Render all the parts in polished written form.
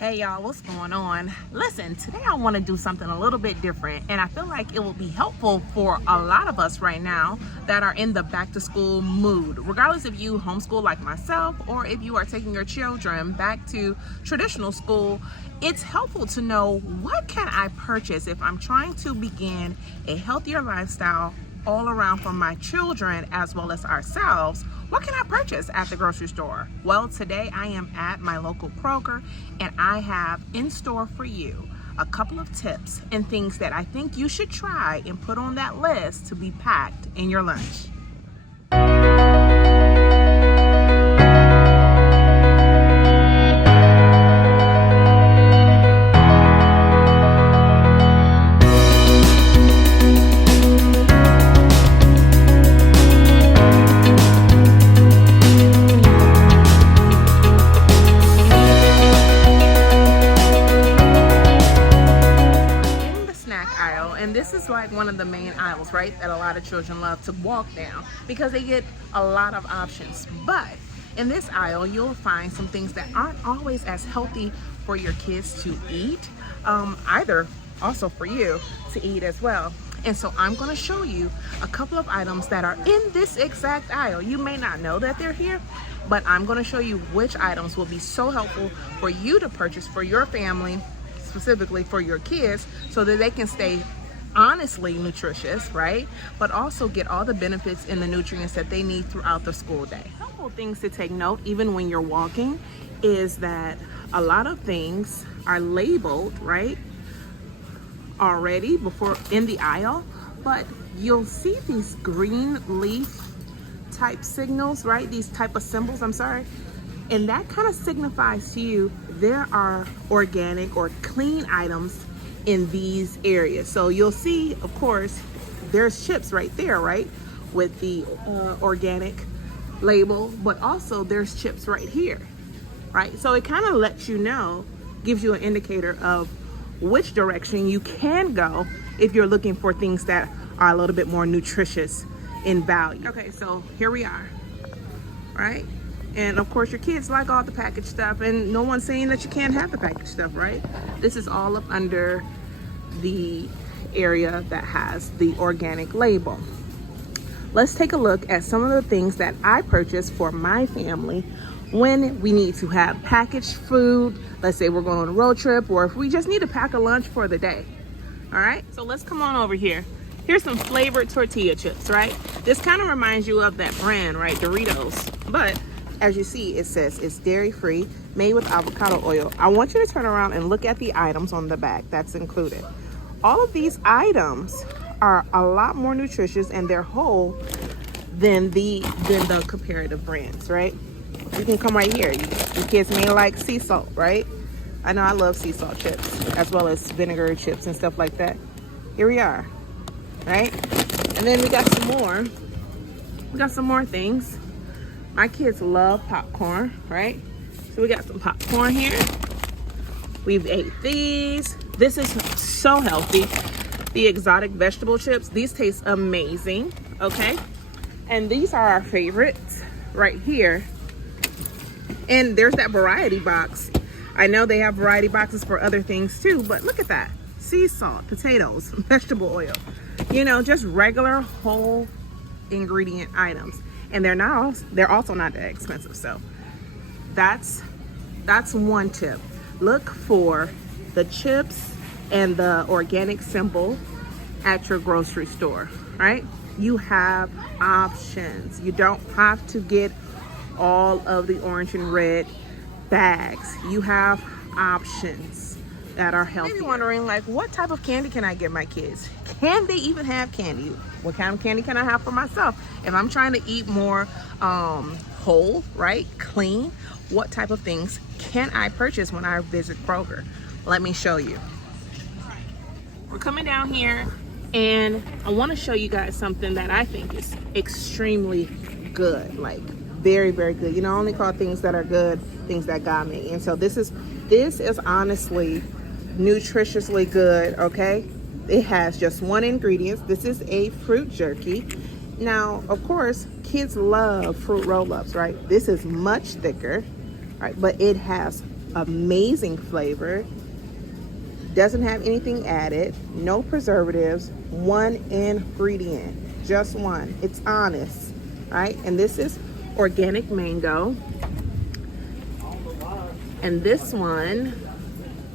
Hey y'all, what's going on? Listen, today I want to do something a little bit different, and I feel like it will be helpful for a lot of us right now that are in the back to school mood. Regardless if you homeschool like myself or if you are taking your children back to traditional school, it's helpful to know what can I purchase if I'm trying to begin a healthier lifestyle all around for my children as well as ourselves. What can I purchase at the grocery store? Well, today I am at my local Kroger, and I have in store for you a couple of tips and things that I think you should try and put on that list to be packed in your lunch. And this is like one of the main aisles, right, that a lot of children love to walk down because they get a lot of options. But in this aisle, you'll find some things that aren't always as healthy for your kids to eat, either also for you to eat as well. And so I'm going to show you a couple of items that are in this exact aisle. You may not know that they're here, but I'm going to show you which items will be so helpful for you to purchase for your family, specifically for your kids, so that they can stay honestly nutritious, right, but also get all the benefits and the nutrients that they need throughout the school day. A couple of things to take note even when you're walking is that a lot of things are labeled, right, already before in the aisle, but you'll see these green leaf type signals, right, these type of symbols, and that kind of signifies to you there are organic or clean items in these areas. So you'll see, of course, there's chips right there, right, with the organic label, but also there's chips right here, right? So it kind of lets you know, gives you an indicator of which direction you can go if you're looking for things that are a little bit more nutritious in value. Okay, so here we are, right? And of course your kids like all the packaged stuff, and no one's saying that you can't have the packaged stuff, right? This is all up under the area that has the organic label. Let's take a look at some of the things that I purchased for my family when we need to have packaged food. Let's say we're going on a road trip, or if we just need to pack a lunch for the day. All right, so let's come on over here. Here's some flavored tortilla chips, right? This kind of reminds you of that brand, right, Doritos, but as you see, it says it's dairy-free, made with avocado oil. I want you to turn around and look at the items on the back that's included. All of these items are a lot more nutritious and they're whole than the comparative brands, right? You can come right here. Your kids may like sea salt, right? I know I love sea salt chips, as well as vinegar chips and stuff like that. Here we are, right? And then we got some more. We got some more things. My kids love popcorn, right? So we got some popcorn here. We've ate these. This is so healthy. The exotic vegetable chips. These taste amazing, okay? And these are our favorites right here. And there's that variety box. I know they have variety boxes for other things too, but look at that. Sea salt, potatoes, vegetable oil. You know, just regular whole ingredient items. And they're also not that expensive. So that's one tip. Look for the chips and the organic symbol at your grocery store, right? You have options. You don't have to get all of the orange and red bags. You have options that are healthy. Maybe wondering, like, what type of candy can I give my kids? Can they even have candy? What kind of candy can I have for myself? If I'm trying to eat more whole, right, clean, what type of things can I purchase when I visit Kroger? Let me show you. We're coming down here, and I want to show you guys something that I think is extremely good, like very, very good. You know, I only call things that are good things that God made. And so this is honestly nutritiously good, okay? It has just one ingredient. This is a fruit jerky. Now, of course, kids love fruit roll-ups, right? This is much thicker, right? But it has amazing flavor, doesn't have anything added, no preservatives, one ingredient, just one. It's honest, right? And this is organic mango, and this one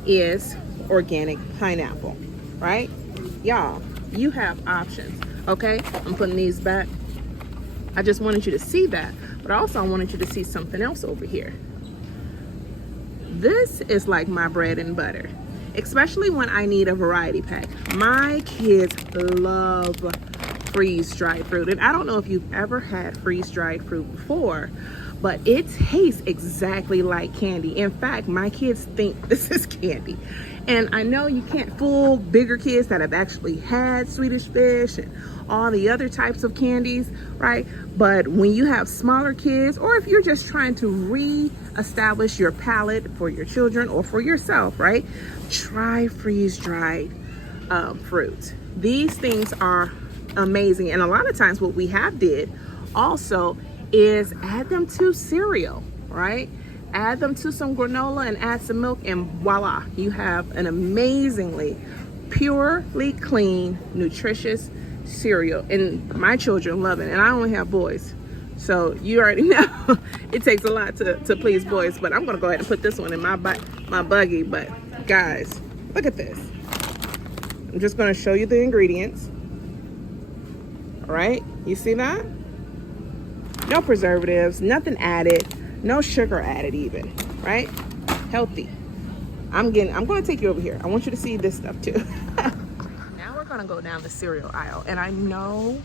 is organic pineapple, right? Y'all, you have options. Okay, I'm putting these back. I just wanted you to see that, but also I wanted you to see something else over here. This is like my bread and butter, especially when I need a variety pack. My kids love freeze-dried fruit, and I don't know if you've ever had freeze-dried fruit before, but it tastes exactly like candy. In fact, my kids think this is candy. And I know you can't fool bigger kids that have actually had Swedish fish and all the other types of candies, right? But when you have smaller kids, or if you're just trying to re-establish your palate for your children or for yourself, right? Try freeze-dried fruit. These things are amazing. And a lot of times what we have did also is add them to cereal, right? Add them to some granola and add some milk, and voila, you have an amazingly purely clean, nutritious cereal. And my children love it, and I only have boys, so you already know it takes a lot to please boys. But I'm gonna go ahead and put this one in my buggy. But guys, look at this. I'm just gonna show you the ingredients. All right, you see that? No preservatives, nothing added, no sugar added even, right? Healthy. I'm gonna take you over here. I want you to see this stuff too. Now we're gonna go down the cereal aisle, and I know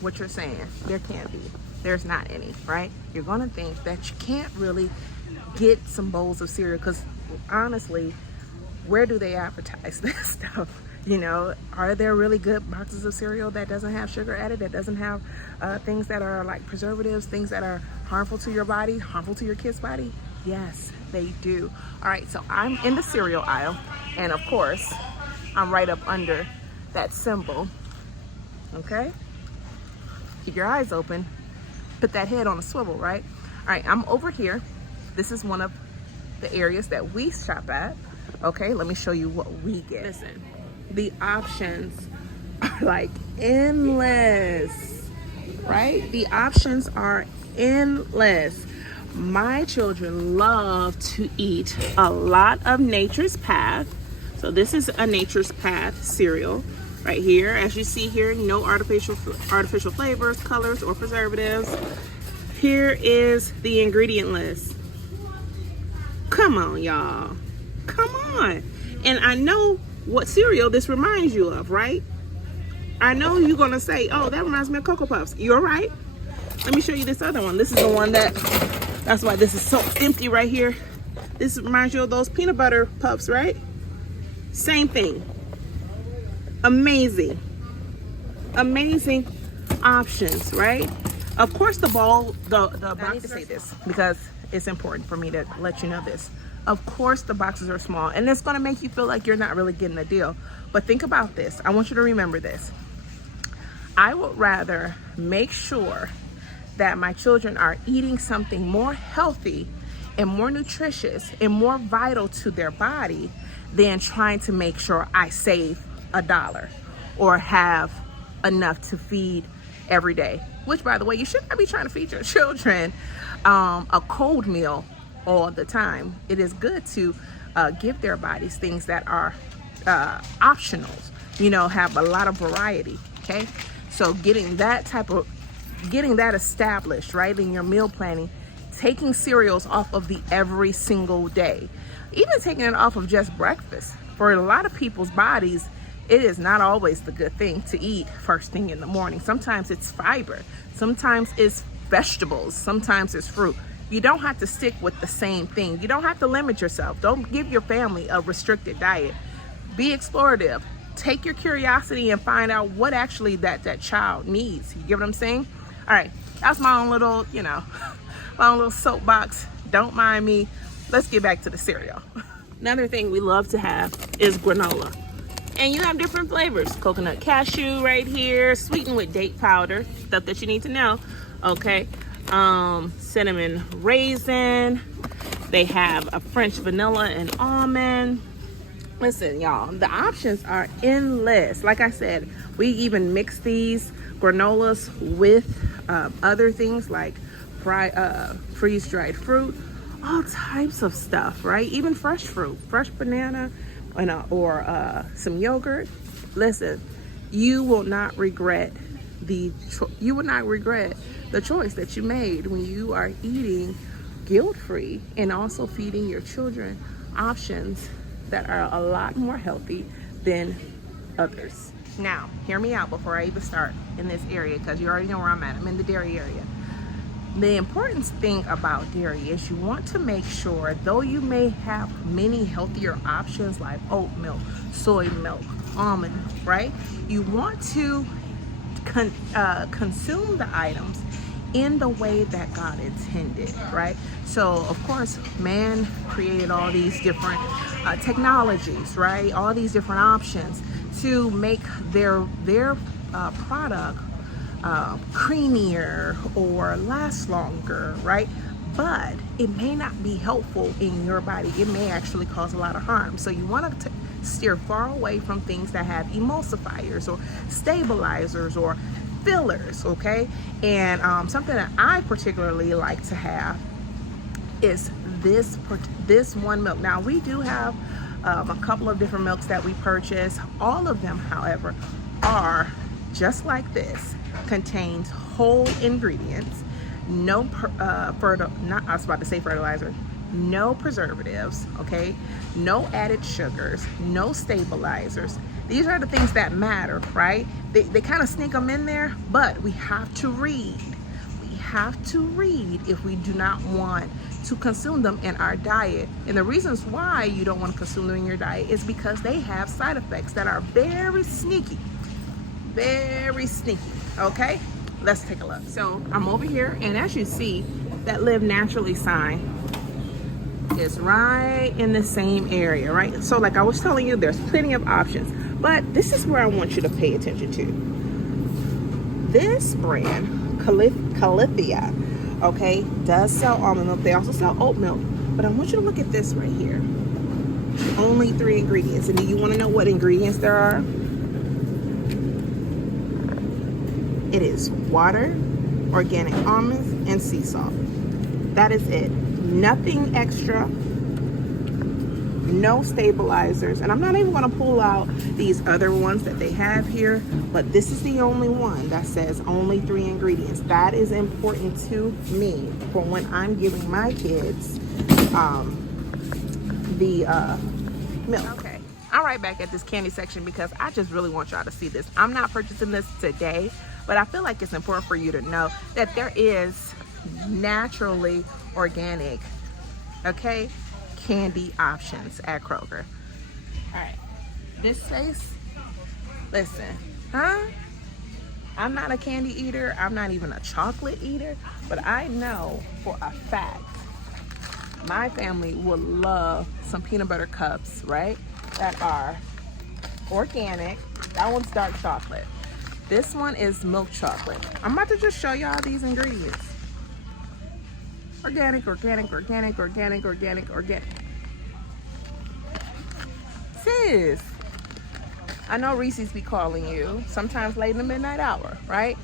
what you're saying. There can't be. There's not any, right? You're gonna think that you can't really get some bowls of cereal, because honestly, where do they advertise this stuff? You know, are there really good boxes of cereal that doesn't have sugar added, that doesn't have things that are like preservatives, things that are harmful to your body, harmful to your kid's body? Yes, they do. All right, so I'm in the cereal aisle, and of course, I'm right up under that symbol, okay? Keep your eyes open, put that head on a swivel, right? All right, I'm over here. This is one of the areas that we shop at, okay? Let me show you what we get. Listen. The options are like endless, right? The options are endless. My children love to eat a lot of Nature's Path. So this is a Nature's Path cereal right here. As you see here, no artificial flavors, colors, or preservatives. Here is the ingredient list. Come on, y'all. Come on. And I know what cereal this reminds you of, right? I know you're gonna say, oh, that reminds me of Cocoa Puffs. You're right. Let me show you this other one. This is the one that's why this is so empty right here. This reminds you of those peanut butter puffs, right? Same thing. Amazing options, right? Of course, the bowl, I need to say this because it's important for me to let you know this. Of course, the boxes are small, and it's going to make you feel like you're not really getting a deal. But think about this. I want you to remember this. I would rather make sure that my children are eating something more healthy and more nutritious and more vital to their body than trying to make sure I save $1 or have enough to feed every day. Which, by the way, you should not be trying to feed your children a cold meal all the time. It is good to give their bodies things that are optional, you know, have a lot of variety, okay? So getting that established, right, in your meal planning, taking cereals off of the every single day, even taking it off of just breakfast. For a lot of people's bodies, it is not always the good thing to eat first thing in the morning. Sometimes it's fiber, sometimes it's vegetables, sometimes it's fruit. You don't have to stick with the same thing. You don't have to limit yourself. Don't give your family a restricted diet. Be explorative. Take your curiosity and find out what actually that child needs. You get what I'm saying? All right, that's my own little, you know, my own little soapbox. Don't mind me. Let's get back to the cereal. Another thing we love to have is granola. And you have different flavors. Coconut cashew right here, sweetened with date powder, stuff that you need to know, okay? Cinnamon raisin, They have a French vanilla and almond. Listen, y'all, the options are endless. Like I said, we even mix these granolas with other things like freeze-dried fruit, all types of stuff, right? Even fresh fruit, fresh banana, and or some yogurt. Listen, you will not regret the choice that you made when you are eating guilt-free and also feeding your children options that are a lot more healthy than others. Now, hear me out before I even start in this area, because you already know where I'm at. I'm in the dairy area. The important thing about dairy is you want to make sure, though you may have many healthier options like oat milk, soy milk, almond milk, right? You want to consume the items in the way that God intended, right? So of course, man created all these different technologies, right? All these different options to make their product creamier or last longer, right? But it may not be helpful in your body. It may actually cause a lot of harm. So you want to steer far away from things that have emulsifiers or stabilizers or fillers, okay? And something that I particularly like to have is this one milk. Now, we do have a couple of different milks that we purchase. All of them, however, are just like this, contains whole ingredients, no fertilizer, no preservatives, okay? No added sugars, no stabilizers. These are the things that matter, right? They kind of sneak them in there, but we have to read. We have to read if we do not want to consume them in our diet. And the reasons why you don't want to consume them in your diet is because they have side effects that are very sneaky, okay? Let's take a look. So I'm over here, and as you see, that Live Naturally sign is right in the same area, right? So like I was telling you, there's plenty of options, but this is where I want you to pay attention to. This brand, Califia, okay, does sell almond milk. They also sell oat milk, but I want you to look at this right here. Only 3 ingredients. And do you want to know what ingredients there are? It is water, organic almonds, and sea salt. That is it. Nothing extra, no stabilizers. And I'm not even going to pull out these other ones that they have here, but this is the only one that says only 3 ingredients. That is important to me for when I'm giving my kids the milk. Okay, I'm right back at this candy section because I just really want y'all to see this. I'm not purchasing this today, but I feel like it's important for you to know that there is naturally organic, okay, candy options at Kroger. All right, this says, listen, I'm not a candy eater. I'm not even a chocolate eater, but I know for a fact my family would love some peanut butter cups, right, that are organic. That one's dark chocolate. This one is milk chocolate. I'm about to just show y'all these ingredients. Organic, organic, organic, organic, organic, organic. Sis, I know Reese's be calling you sometimes late in the midnight hour, right?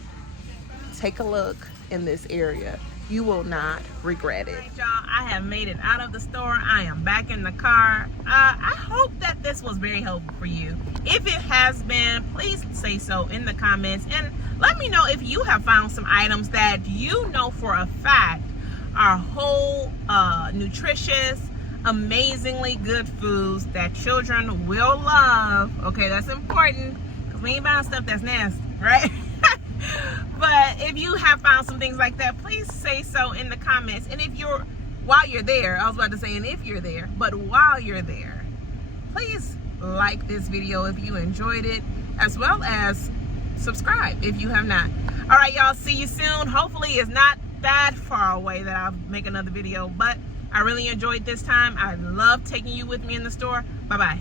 Take a look in this area. You will not regret it. All right, y'all, I have made it out of the store. I am back in the car. I hope that this was very helpful for you. If it has been, please say so in the comments. And let me know if you have found some items that you know for a fact are whole, nutritious, amazingly good foods that children will love. Okay, that's important because we ain't buying stuff that's nasty, right? But if you have found some things like that, please say so in the comments. And if you're, while you're there, I was about to say, and if you're there, but while you're there, please like this video if you enjoyed it, as well as subscribe if you have not. All right, y'all, see you soon. Hopefully it's not that far away that I'll make another video, but I really enjoyed this time. I love taking you with me in the store. Bye-bye.